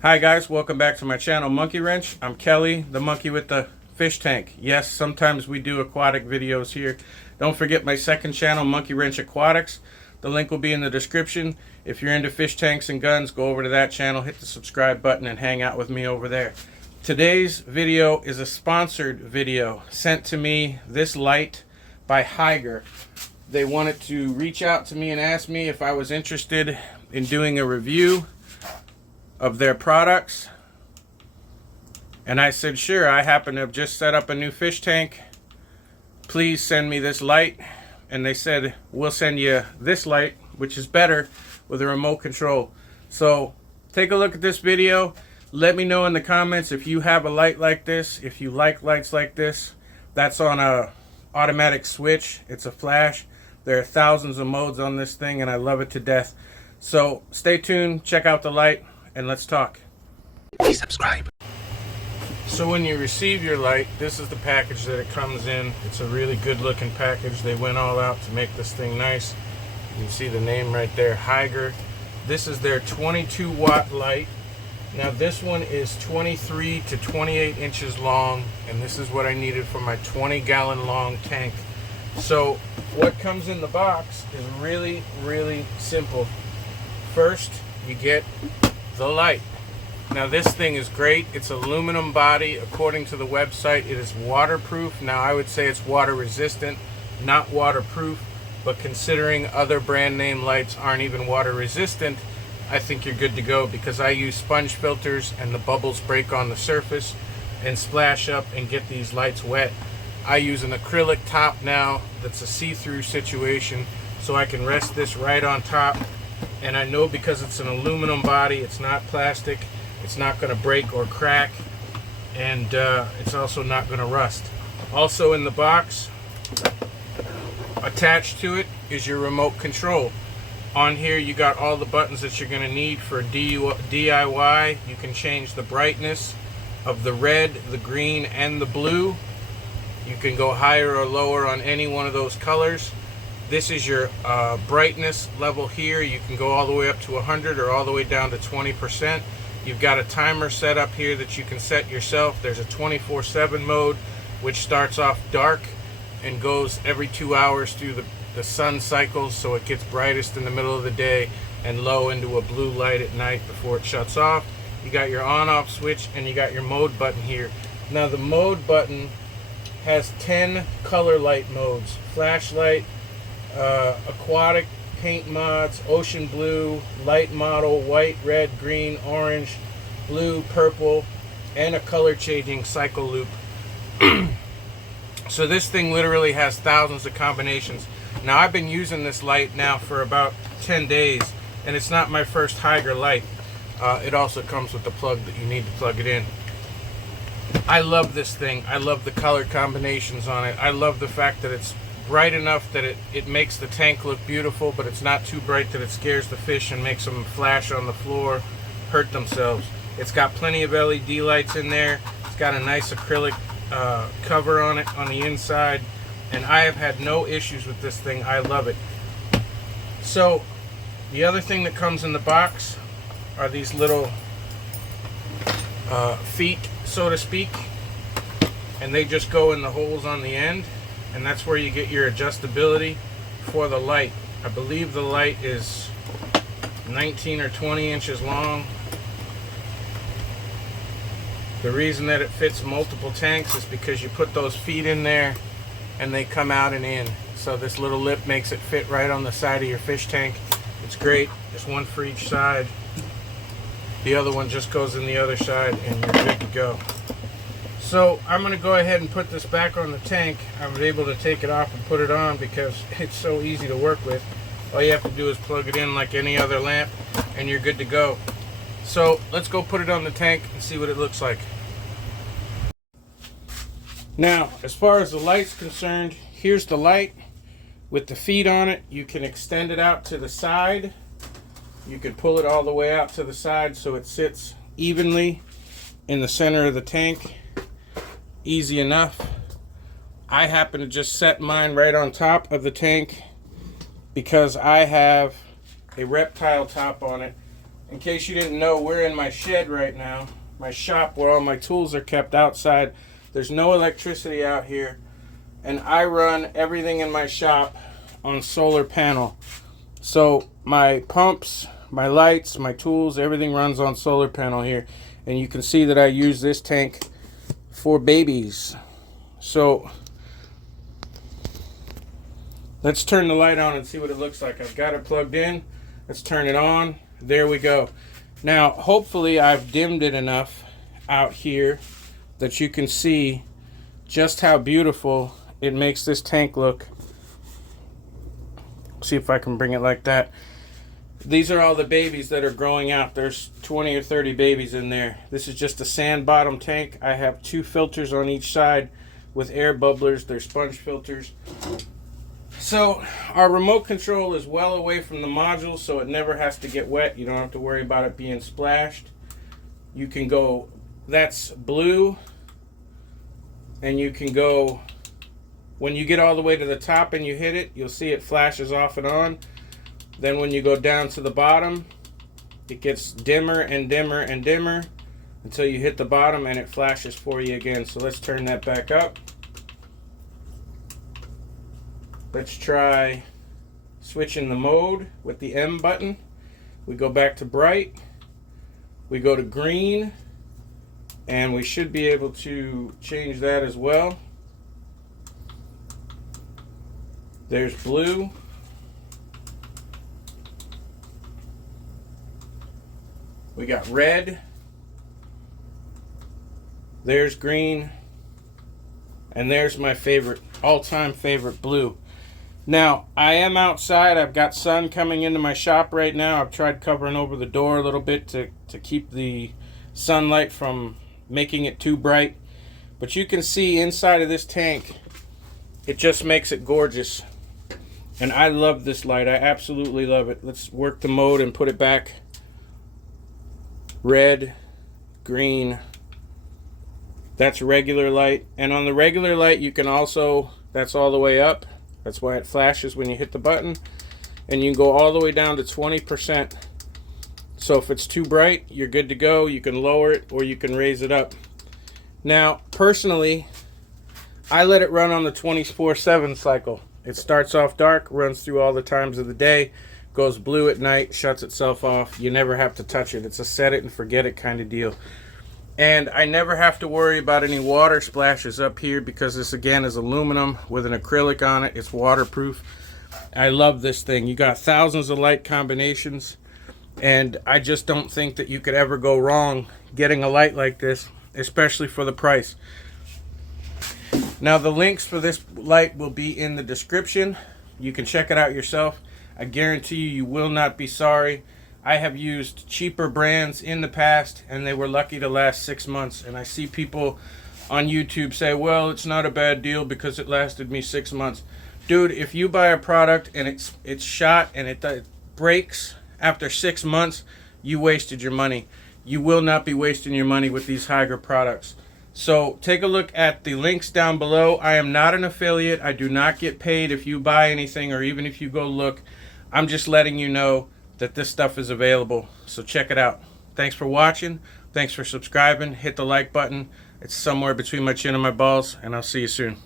Hi guys, welcome back to my channel, Monkey Wrench. I'm Kelly, the monkey with the fish tank. Yes, sometimes we do aquatic videos here. Don't forget my second channel, Monkey Wrench Aquatics. The link will be in the description. If you're into fish tanks and guns, go over to that channel, hit the subscribe button, and hang out with me over there. Today's video is a sponsored video sent to me, this light by Hygger. They wanted to reach out to me and ask me if I was interested in doing a review of their products, and I said sure. I happen to have just set up a new fish tank. Please send me this light. And they said we'll send you this light, which is better, with a remote control. So take a look at this video. Let me know in the comments if you have a light like this, if you like lights like this. That's on a automatic switch. It's a flash. There are thousands of modes on this thing and I love it to death. So stay tuned, check out the light, and let's talk. Please subscribe. So when you receive your light, this is the package that it comes in. It's a really good looking package. They went all out to make this thing nice. You can see the name right there, Hygger. This is their 22 watt light. Now this one is 23 to 28 inches long, and this is what I needed for my 20 gallon long tank. So what comes in the box is really, really simple. First, you get the light. Now this thing is great. It's aluminum body. According to the website, it is waterproof. Now I would say it's water resistant, not waterproof, but considering other brand name lights aren't even water resistant, I think you're good to go, because I use sponge filters and the bubbles break on the surface and splash up and get these lights wet. I use an acrylic top now that's a see-through situation, so I can rest this right on top. And I know because it's an aluminum body, it's not plastic, it's not going to break or crack, and it's also not going to rust. Also in the box, attached to it, is your remote control. On here you got all the buttons that you're going to need for DIY. You can change the brightness of the red, the green, and the blue. You can go higher or lower on any one of those colors. This is your brightness level here. You can go all the way up to 100 or all the way down to 20%. You've got a timer set up here that you can set yourself. There's a 24/7 mode, which starts off dark and goes every 2 hours through the sun cycles, so it gets brightest in the middle of the day and low into a blue light at night before it shuts off. You got your on-off switch and you got your mode button here. Now the mode button has 10 color light modes: flashlight, aquatic, paint mods, ocean blue, light model, white, red, green, orange, blue, purple, and a color changing cycle loop. So this thing literally has thousands of combinations. Now I've been using this light now for about 10 days, and it's not my first Hygger light. It also comes with the plug that you need to plug it in. I love this thing. I love the color combinations on it. I love the fact that it's bright enough that it makes the tank look beautiful, but it's not too bright that it scares the fish and makes them flash on the floor, hurt themselves. It's got plenty of LED lights in there. It's got a nice acrylic cover on it on the inside, and I have had no issues with this thing. I love it. So the other thing that comes in the box are these little feet, so to speak, and they just go in the holes on the end, and that's where you get your adjustability for the light. I believe the light is 19 or 20 inches long. The reason that it fits multiple tanks is because you put those feet in there and they come out and in. So this little lip makes it fit right on the side of your fish tank. It's great. There's one for each side. The other one just goes in the other side and you're good to go. So I'm going to go ahead and put this back on the tank. I was able to take it off and put it on because it's so easy to work with. All you have to do is plug it in like any other lamp and you're good to go. So let's go put it on the tank and see what it looks like. Now, as far as the light's concerned, here's the light with the feet on it. You can extend it out to the side. You can pull it all the way out to the side so it sits evenly in the center of the tank. Easy enough. I happen to just set mine right on top of the tank because I have a reptile top on it. In case you didn't know, we're in my shed right now, my shop where all my tools are kept outside. There's no electricity out here, and I run everything in my shop on solar panel. So my pumps, my lights, my tools, everything runs on solar panel here. And you can see that I use this tank for babies. So let's turn the light on and see what it looks like. I've got it plugged in. Let's turn it on. There we go. Now, hopefully I've dimmed it enough out here that you can see just how beautiful it makes this tank look. See if I can bring it like that. These are all the babies that are growing out. There's 20 or 30 babies in there. This is just a sand bottom tank. I have 2 filters on each side with air bubblers. They're sponge filters. So our remote control is well away from the module, so it never has to get wet. You don't have to worry about it being splashed. You can go, that's blue, and you can go, when you get all the way to the top and you hit it, you'll see it flashes off and on. Then when you go down to the bottom, it gets dimmer and dimmer and dimmer until you hit the bottom and it flashes for you again. So let's turn that back up. Let's try switching the mode with the M button. We go back to bright. We go to green. And we should be able to change that as well. There's blue. We got red. There's green. And there's my favorite, all-time favorite, blue. Now, I am outside. I've got sun coming into my shop right now. I've tried covering over the door a little bit to keep the sunlight from making it too bright. But you can see inside of this tank, it just makes it gorgeous. And I love this light. I absolutely love it. Let's work the mode and put it back. Red, green. That's regular light. And on the regular light, you can also, that's all the way up. That's why it flashes when you hit the button. And you can go all the way down to 20%. So if it's too bright, you're good to go. You can lower it or you can raise it up. Now, personally, I let it run on the 24/7 cycle. It starts off dark, runs through all the times of the day, goes blue at night, shuts itself off. You never have to touch it. It's a set it and forget it kind of deal. And I never have to worry about any water splashes up here because this, again, is aluminum with an acrylic on it. It's waterproof. I love this thing. You got thousands of light combinations, and I just don't think that you could ever go wrong getting a light like this, especially for the price. Now, the links for this light will be in the description. You can check it out yourself. I guarantee you, you will not be sorry. I have used cheaper brands in the past, and they were lucky to last 6 months. And I see people on YouTube say, well, it's not a bad deal because it lasted me 6 months. Dude, if you buy a product and it's shot and it breaks after 6 months, you wasted your money. You will not be wasting your money with these Hygger products. So take a look at the links down below. I am not an affiliate. I do not get paid if you buy anything or even if you go look. I'm just letting you know that this stuff is available. So check it out. Thanks for watching. Thanks for subscribing. Hit the like button. It's somewhere between my chin and my balls, and I'll see you soon.